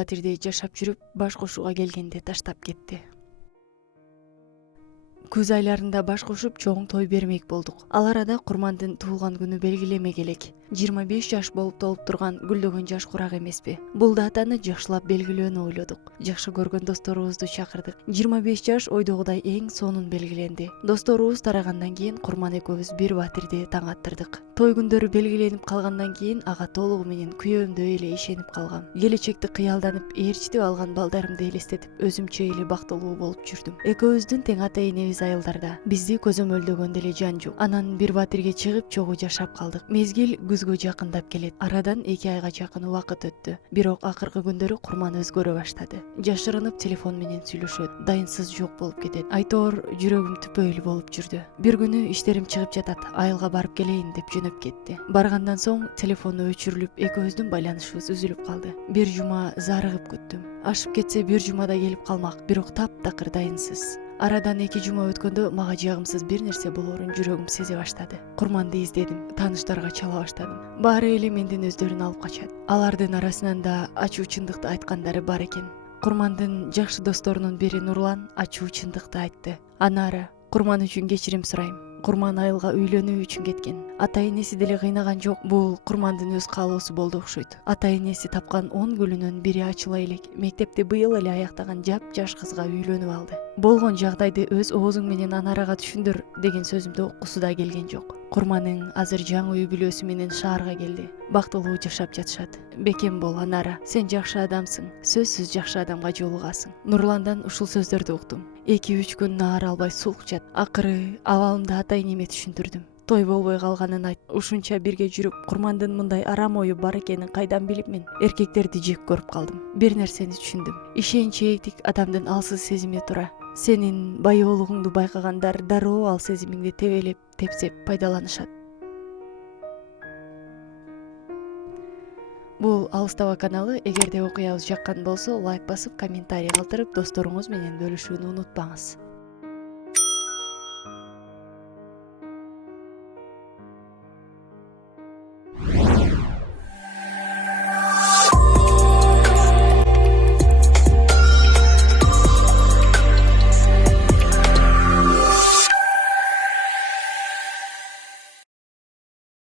батирде жашап жүрүп баш кошууга келгенде таштап кетти. Күз айларында баш кошуп чоң той бермек болдук. Ал арада Курмандын туулган күнү белгилемек элек. 25 жаш болуп толуп турган гүлдөгөн жаш курак эмеспи? Бул датаны жакшылап белгилөөнү ойлодук. Жакшы көргөн досторубузду чакырдык. 25 жаш ойдогудай эң сонун белгиленди. Досторубуз тарагандан кийин Курман экөөбүз бир батирди таң аттырдык. Той күндөрү белгиленип калгандан кийин ага толугу менен күйөөмдөй эле ишенип калгам. Келечекти кыялданып, ээрчитип алган балдарымды элестетип, өзүмчө эле бактылуу болуп жүрдүм. Экөөбүздүн тең ата энебиз айылдарда. Бизди көзөмөлдөгөн деле жан жок. Анан бир батирге чыгып чогуу жашап калдык. Мезгил күзгө жакындап келет. Арадан 2 айга жакын убакыт өттү. Бирок акыркы күндөрү Курман өзгөрө баштады. Жашырынып телефон менен сүйлөшөт. Дайынсыз жок болуп кетет. Айтор жүрөгүм түпөйлүү болуп жүрдү. Бир күнү иштерим чыгып жатат. Айылга барып келейин деп жөнөп кетти. Баргандан соң телефону өчүрүлүп, экөөбүздүн байланышыбыз үзүлүп калды. Бир жума зарыгып күттүм. Ашып кетсе бир жумада келип калмак, бирок таптакыр дайынсыз. Арадан 2 жума өткөндө мага жагымсыз бир нерсе болоорун жүрөгүм сезе баштады. Курманды издедим, тааныштарга чала баштадым. Баары эле менден өздөрүн алып качат. Алардын арасынан да ачуу чындыкты айткандары бар экен. Курмандын жакшы досторунун бири Нурлан ачуу чындыкты айтты. Анара, Курман үчүн кечирим сурайм. Курман айылга үйлөнүү үчүн кеткен. Ата энеси деле кыйнаган жок. Бул Курмандын өз каалоосу болду окшойт. Ата энеси тапкан 10 гүлүнөн бири ачыла элек. Мектепти быйыл эле аяктаган жап-жаш кызга үйлөнүп алды. Болгон жагдайды өз оозуң менен Анарага түшүндүр деген сөзүмдү уккусу да келген жок. Курманың азыр жаңы үй бүлөсү менен шаарга келди. Бактылуу жашап жатышат. Бекем бол, Анара. Сен жакшы адамсың. Сөзсүз жакшы адамга жолугасың. Нурландан ушул сөздөрдү уктум. 2-3 күн наар албай сулук жат. Акыры абалымды ата энеме түшүндүрдүм. Той болбой калганын айт. Ушунча бирге жүрүп, Курмандын мындай арам ою бар экенин кайдан билипмен? Эркектерди жек көрүп калдым. Бир нерсени түшүндүм. Ишенич этик адамдын алсыз сезими тура. Сенин байоолугуңду байкагандар дароо ал сезимиңди тебелеп, тепсеп пайдаланышат. Бул Алыстаба каналы. Эгерде окуябыз жаккан болсо, лайк басып, комментарий калтырып, досторуңуз менен бөлүшүүнү унутпаңыз.